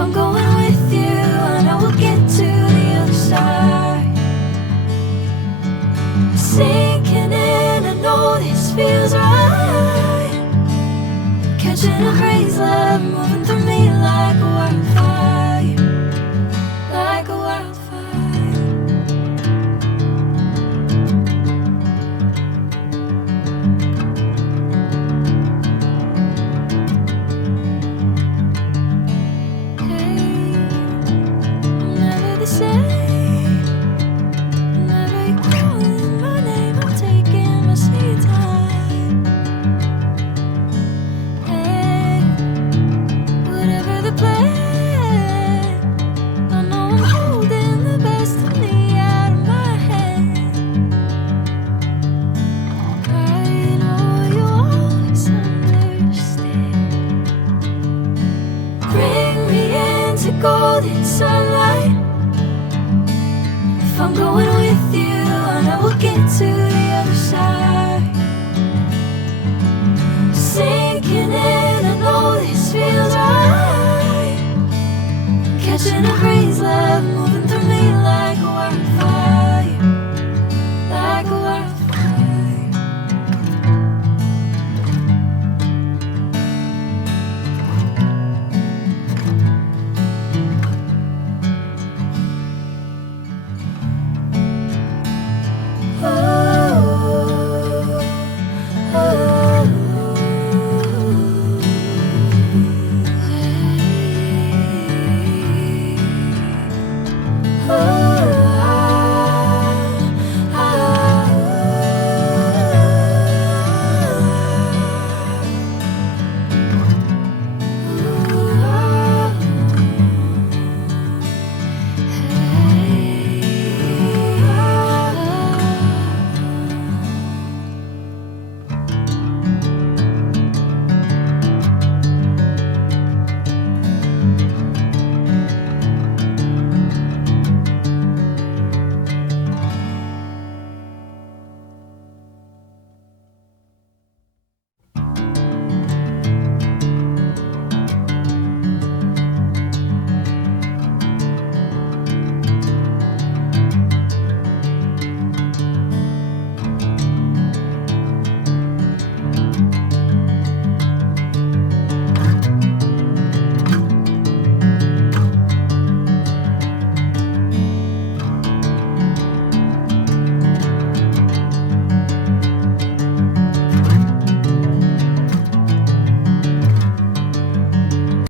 I'm going with you, I know we'll get to the other side. Sinking in, I know this feels right. Catching a crazy love, moving through me like a wildfire, like a wildfire. Golden sunlight. If I'm going with you, I know we'll get to the other side. Sinking in, I know this feels right.